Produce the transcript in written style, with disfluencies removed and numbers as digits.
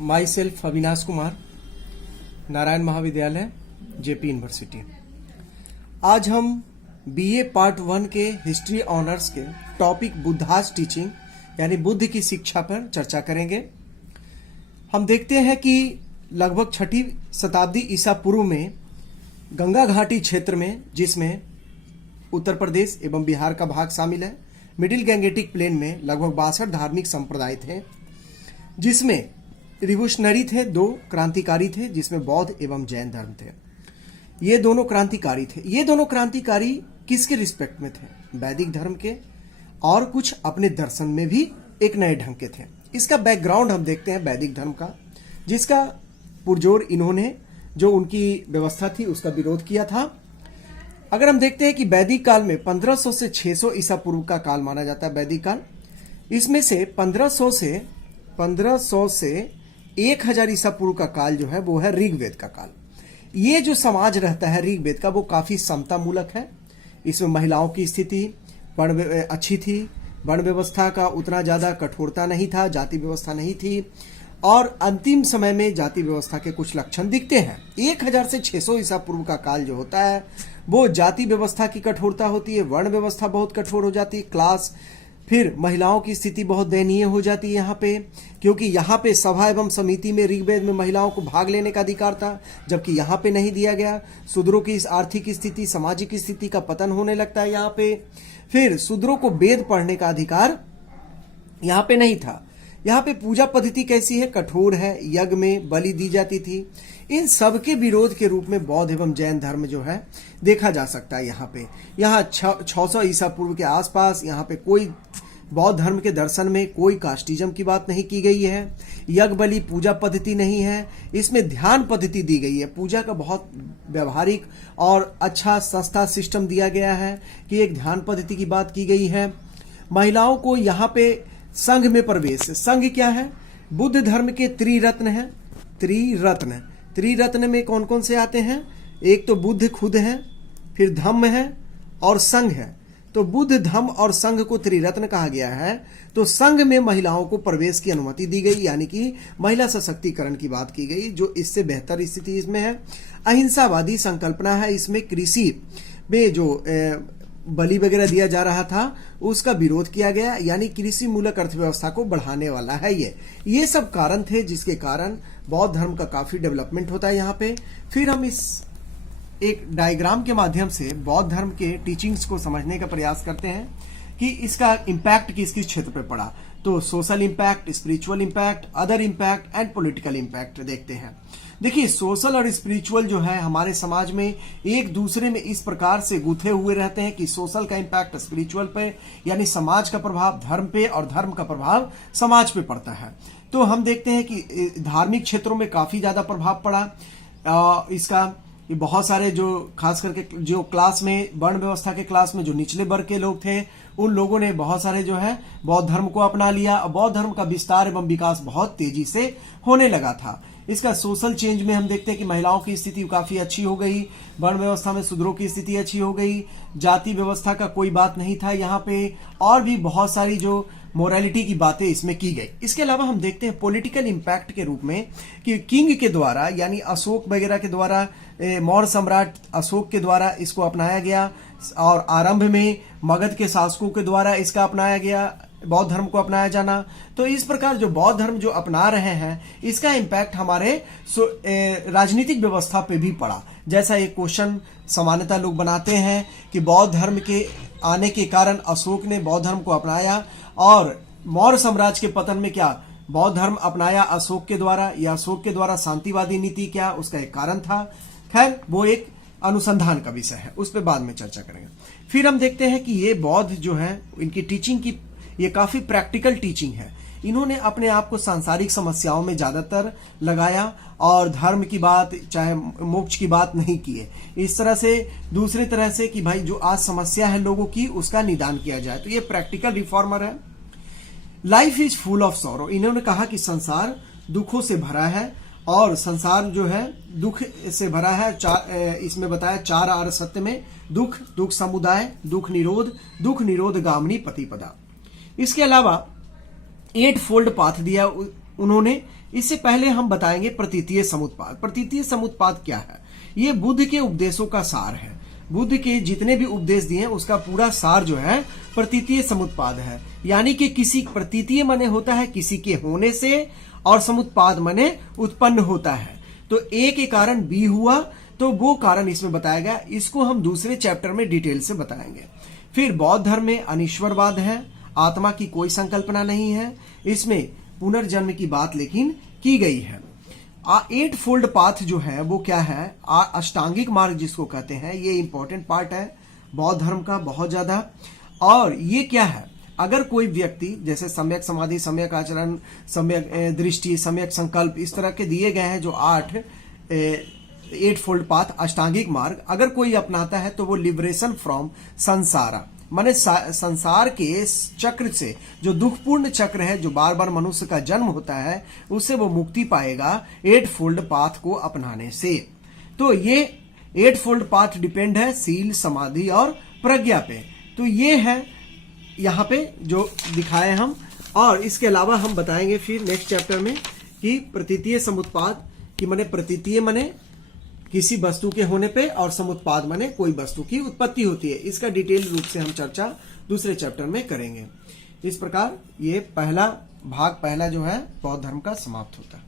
My self Avinash Kumar, Narayan महाविद्यालय, JP university. आज हम बीए पार्ट 1 के हिस्ट्री ऑनर्स के टॉपिक बुद्धास टीचिंग यानी बुद्ध की शिक्षा पर चर्चा करेंगे। हम देखते हैं कि लगभग 6वीं शताब्दी ईसा पूर्व में गंगा घाटी क्षेत्र में, जिसमें उत्तर प्रदेश एवं बिहार का भाग शामिल है, मिडिल गैंगेटिक प्लेन में लगभग 62 धार्मिक संप्रदाय थे, जिसमें रिवोल्यूशनरी थे, 2 क्रांतिकारी थे, जिसमें बौद्ध एवं जैन धर्म थे। ये दोनों क्रांतिकारी थे। ये दोनों क्रांतिकारी किसके रिस्पेक्ट में थे? वैदिक धर्म के, और कुछ अपने दर्शन में भी एक नए ढंग के थे। इसका बैकग्राउंड हम देखते हैं वैदिक धर्म का, जिसका पुरजोर इन्होंने जो उनकी व्यवस्था थी उसका विरोध किया था। अगर हम देखते हैं कि वैदिक काल में 1500 से 600 ईसा पूर्व का काल माना जाता है वैदिक काल। इसमें से 1500 से 1000 ईसा पूर्व का काल जो है वो है ऋग्वेद का काल। ये जो समाज रहता है ऋग्वेद का, वो काफी समता मूलक है। इसमें महिलाओं की स्थिति अच्छी थी, वर्ण व्यवस्था का उतना ज्यादा कठोरता नहीं था, जाति व्यवस्था नहीं थी, और अंतिम समय में जाति व्यवस्था के कुछ लक्षण दिखते हैं। 1000 से 600 ईसा पूर्व का काल जो होता है वो जाति व्यवस्था की कठोरता होती है, वर्ण व्यवस्था बहुत कठोर हो जाती है, क्लास, फिर महिलाओं की स्थिति बहुत दयनीय हो जाती है यहाँ पे, क्योंकि यहाँ पे सभा एवं समिति में ऋग्वेद में महिलाओं को भाग लेने का अधिकार था, जबकि यहाँ पे नहीं दिया गया। शूद्रों की इस आर्थिक स्थिति, सामाजिक स्थिति का पतन होने लगता है यहाँ पे। फिर शूद्रों को वेद पढ़ने का अधिकार यहाँ पे नहीं था। यहाँ पे पूजा पद्धति कैसी है? कठोर है, यज्ञ में बलि दी जाती थी। इन सब के विरोध के रूप में बौद्ध एवं जैन धर्म जो है देखा जा सकता है यहाँ पे। यहाँ 600 ईसा पूर्व के आसपास यहाँ पे कोई बौद्ध धर्म के दर्शन में कोई कास्टिज्म की बात नहीं की गई है। यज्ञ बलि पूजा पद्धति नहीं है, इसमें ध्यान पद्धति दी गई है। पूजा का बहुत व्यवहारिक और अच्छा सस्ता सिस्टम दिया गया है कि एक ध्यान पद्धति की बात की गई है। महिलाओं को यहाँ पे संघ में प्रवेश। संघ क्या है? बुद्ध धर्म के त्रिरत्न है। त्रिरत्न में कौन कौन से आते हैं? एक तो बुद्ध खुद है, फिर धम्म है और संघ है। तो बुद्ध, धम्म और संघ को त्रिरत्न कहा गया है। तो संघ में महिलाओं को प्रवेश की अनुमति दी गई, यानी कि महिला सशक्तिकरण की बात की गई, जो इससे बेहतर स्थिति इसमें है। अहिंसावादी संकल्पना है। इसमें कृषि में जो बलि वगैरह दिया जा रहा था उसका विरोध किया गया, यानी कृषि मूलक अर्थव्यवस्था को बढ़ाने वाला है। ये सब कारण थे जिसके कारण बौद्ध धर्म का काफी डेवलपमेंट होता है यहाँ पे। फिर हम इस एक डायग्राम के माध्यम से बौद्ध धर्म के टीचिंग्स को समझने का प्रयास करते हैं कि इसका इम्पैक्ट किस किस क्षेत्र पे पड़ा। तो social impact, spiritual impact, other impact and political impact देखते हैं। देखिए, सोशल और स्पिरिचुअल जो है हमारे समाज में एक दूसरे में इस प्रकार से गुथे हुए रहते हैं कि सोशल का इम्पैक्ट स्पिरिचुअल पे, यानी समाज का प्रभाव धर्म पे, और धर्म का प्रभाव समाज पे पड़ता है। तो हम देखते हैं कि धार्मिक क्षेत्रों में काफी ज्यादा प्रभाव पड़ा इसका। ये बहुत सारे जो खास करके जो क्लास में, वर्ण व्यवस्था के क्लास में जो निचले वर्ग के लोग थे, उन लोगों ने बहुत सारे जो है बौद्ध धर्म को अपना लिया, और बौद्ध धर्म का विस्तार एवं विकास बहुत तेजी से होने लगा था। इसका सोशल चेंज में हम देखते हैं कि महिलाओं की स्थिति काफी अच्छी हो गई, वर्ण व्यवस्था में शूद्रों की स्थिति अच्छी हो गई, जाति व्यवस्था का कोई बात नहीं था यहाँ पे, और भी बहुत सारी जो मोरालिटी की बातें इसमें की गई। इसके अलावा हम देखते हैं पॉलिटिकल इम्पैक्ट के रूप में कि किंग के द्वारा, यानी अशोक वगैरह के द्वारा, मौर्य सम्राट अशोक के द्वारा इसको अपनाया गया, और आरंभ में मगध के शासकों के द्वारा इसका अपनाया गया, बौद्ध धर्म को अपनाया जाना। तो इस प्रकार जो बौद्ध धर्म जो अपना रहे हैं, इसका इम्पैक्ट हमारे राजनीतिक व्यवस्था पे भी पड़ा। जैसा एक क्वेश्चन सामान्यतः लोग बनाते हैं कि बौद्ध धर्म के आने के कारण अशोक ने बौद्ध धर्म को अपनाया, और मौर्य साम्राज्य के पतन में क्या बौद्ध धर्म अपनाया अशोक के द्वारा, या अशोक के द्वारा शांतिवादी नीति क्या उसका एक कारण था? खैर, वो एक अनुसंधान का विषय है, उस पर बाद में चर्चा करेंगे। फिर हम देखते हैं कि ये बौद्ध जो है, इनकी टीचिंग की ये काफी प्रैक्टिकल टीचिंग है। इन्होंने अपने आप को सांसारिक समस्याओं में ज्यादातर लगाया, और धर्म की बात, चाहे मोक्ष की बात नहीं की है। इस तरह से दूसरी तरह से कि भाई जो आज समस्या है लोगों की, उसका निदान किया जाए। तो ये प्रैक्टिकल रिफॉर्मर है। Life is full of sorrow. इन्होंने कहा कि संसार दुखों से भरा है, और संसार जो है दुख से भरा है। इसमें बताया 4 आर सत्य में: दुख, दुख समुदाय, दुख निरोध, दुख निरोध गामिनी पतिपदा। इसके अलावा 8 फोल्ड पाथ दिया उन्होंने इससे पहले हम बताएंगे प्रतीतीय समुत्पाद। प्रतीतीय समुत्पाद क्या है? ये बुद्ध के उपदेशों का सार है। बुद्ध के जितने भी उपदेश दिए हैं उसका पूरा सार जो है प्रतीतीय समुत्पाद है। यानी कि किसी प्रतीतीय माने होता है किसी के होने से, और समुत्पाद माने उत्पन्न होता है। तो ए के कारण बी हुआ, तो वो कारण इसमें बताया गया। इसको हम दूसरे चैप्टर में डिटेल से बताएंगे। फिर बौद्ध धर्म में अनीश्वरवाद है, आत्मा की कोई संकल्पना नहीं है, इसमें पुनर्जन्म की बात लेकिन की गई है। 8 फोल्ड पाथ जो है वो क्या है? अष्टांगिक मार्ग जिसको कहते हैं, ये इंपॉर्टेंट पार्ट है बौद्ध धर्म का बहुत ज्यादा। और ये क्या है? अगर कोई व्यक्ति जैसे सम्यक समाधि, सम्यक आचरण, सम्यक दृष्टि, सम्यक संकल्प, इस तरह के दिए गए हैं जो 8 फोल्ड पाथ अष्टांगिक मार्ग, अगर कोई अपनाता है तो वो लिबरेशन फ्रॉम संसारा, माने संसार के चक्र से, जो दुखपूर्ण चक्र है, जो बार बार मनुष्य का जन्म होता है, उससे वो मुक्ति पाएगा 8 फोल्ड पाथ को अपनाने से। तो ये 8 फोल्ड पाथ डिपेंड है सील, समाधि और प्रज्ञा पे। तो ये है यहाँ पे जो दिखाए हम। और इसके अलावा हम बताएंगे फिर नेक्स्ट चैप्टर में कि प्रतीतीय समुत्पाद की माने प्रतीतीय माने किसी वस्तु के होने पे, और समुत्पाद माने कोई वस्तु की उत्पत्ति होती है। इसका डिटेल रूप से हम चर्चा दूसरे चैप्टर में करेंगे। इस प्रकार ये भाग पहला जो है बौद्ध धर्म का समाप्त होता है।